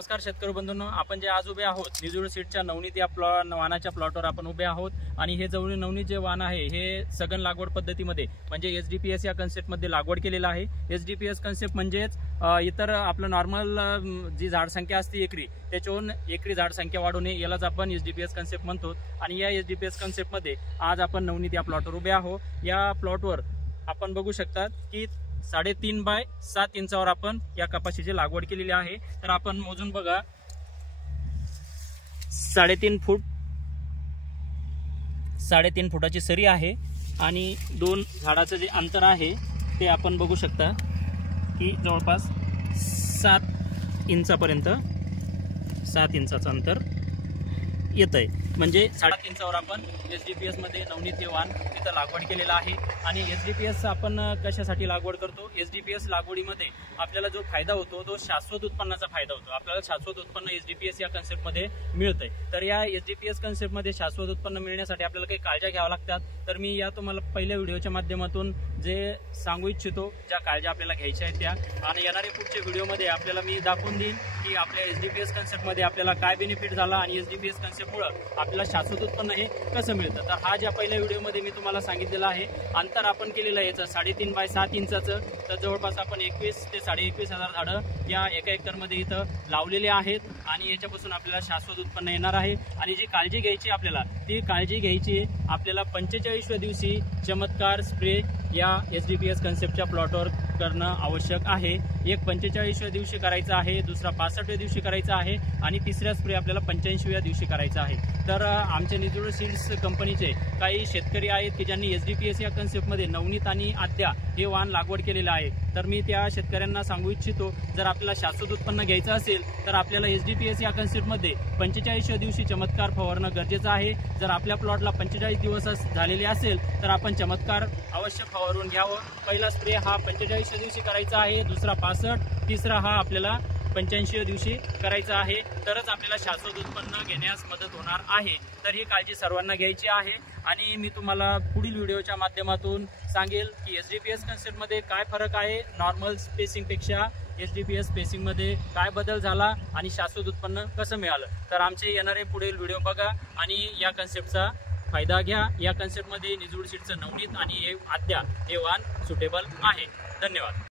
नमस्कार शेतकरी बंधूंनो, आपण जे आज उभे आहोत निजुळ सीडच्या नवनीत या वाहनाच्या प्लॉटवर आपण उभे आहोत। आणि हे जवळ नवनीत जे वाहन आहे हे सघन लागवड पद्धतीमध्ये म्हणजे एसडीपीएस या कन्सेप्टमध्ये लागवड केलेलं आहे। एसडीपीएस कन्सेप्ट म्हणजेच इतर आपलं नॉर्मल जी झाड संख्या असते एकरी त्याच्याहून एकरी झाड संख्या वाढवणे यालाच आपण एसडीपीएस कन्सेप्ट म्हणतो। आणि या एसडीपीएस कन्सेप्टमध्ये आज आपण नवनीत या प्लॉटवर उभे आहोत। या प्लॉटवर आपण बघू शकता की 3.5 बाय 7 इंचावर आपण या कपाशीची लागवड केलेली आहे। तर आपण मोजून बघा, 3.5 फुटाची सरी आहे आणि दोन झाडाचं जे अंतर आहे ते आपण बघू शकता की जवळपास 7 इंचापर्यंत 7 इंचाचं अंतर येत आहे। म्हणजे 7.5 इंचावर आपण एसडीपीएस मध्ये नवनीत हे वाहन तिथं लागवड केलेलं आहे। आणि एसडीपीएस आपण कशासाठी लागवड करतो? एसडीपीएस लागवडीमध्ये आपल्याला जो फायदा होतो तो शाश्वत उत्पन्नाचा फायदा होतो। आपल्याला शाश्वत उत्पन्न एसडीपीएस या कन्सेप्ट मध्ये मिळतंय। तर या एसडीपीएस कन्सेप्ट मध्ये शाश्वत उत्पन्न मिळण्यासाठी आपल्याला काही काळज्या घ्याव्या लागतात। तर मी या तुम्हाला पहिल्या व्हिडिओच्या माध्यमातून जे सांगू इच्छितो, ज्या काळज्या आपल्याला घ्यायच्या आहेत त्या, आणि येणाऱ्या पुढच्या व्हिडिओमध्ये आपल्याला मी दाखवून देईन की आपल्या एसडीपीएस कन्सेप्ट मध्ये आपल्याला काय बेनिफिट झाला आणि एसडीपीएस कन्सेप्टमुळे आपल्याला शाश्वत उत्पन्न हे कसं मिळतं। तर हा ज्या पहिल्या व्हिडिओमध्ये मी तुम्हाला सांगितलेला आहे, अंतर आपण केलेलं आहे याचं 3.5 बाय 7 इंचाचं। तर जवळपास आपण 21 ते 21,500 झाडं या एका एकरमध्ये इथं लावलेले आहेत आणि याच्यापासून आपल्याला शाश्वत उत्पन्न येणार आहे। आणि जी काळजी घ्यायची आपल्याला, ती काळजी घ्यायची आपल्याला 45व्या दिवशी चमत्कार स्प्रे या एसडीपीएस कन्सेप्टच्या प्लॉटवर करणं आवश्यक आहे। एक 45व्या दिवशी करायचा आहे, दुसरा 65व्या दिवशी करायचा आहे आणि तिसरा स्प्रे आपल्याला 85व्या दिवशी करायचा आहे। तर आमच्या निजुळ सीड्स कंपनीचे काही शेतकरी आहेत की ज्यांनी एसडीपीएस या कन्सेप्टमध्ये नवनीत आणि आद्या हे वाहन लागवड केलेलं आहे। तर मी त्या शेतकऱ्यांना सांगू इच्छितो, जर आपल्याला शाश्वत उत्पन्न घ्यायचं असेल तर आपल्याला एसडीपीएस या कन्सेप्टमध्ये 45व्या दिवशी चमत्कार फवारणं गरजेचं आहे। जर आपल्या प्लॉटला 45 दिवस झालेले असेल तर आपण चमत्कार अवश्य फवारून घ्यावं। पहिला स्प्रे हा 45व्या दिवशी करायचा आहे, दुसरा 65, तिसरा हा आपल्याला 85व्या दिवशी करायचा आहे। तरच आपल्याला शाश्वत उत्पन्न घेण्यास मदत होणार आहे। तर ही काळजी सर्वांना घ्यायची आहे। आणि मी तुम्हाला पुढील व्हिडिओच्या माध्यमातून सांगेल की एसडीपीएस कन्सेप्टमध्ये काय फरक आहे, नॉर्मल स्पेसिंगपेक्षा एसडीपीएस स्पेसिंगमध्ये काय बदल झाला आणि शाश्वत उत्पन्न कसं मिळालं। तर आमचे येणारे पुढील व्हिडिओ बघा आणि या कन्सेप्टचा फायदा घ्या। या कन्सेप्टमध्ये निजुळ सीडचं नवनीत आणि हे आद्या हे वाहन सुटेबल आहे। धन्यवाद।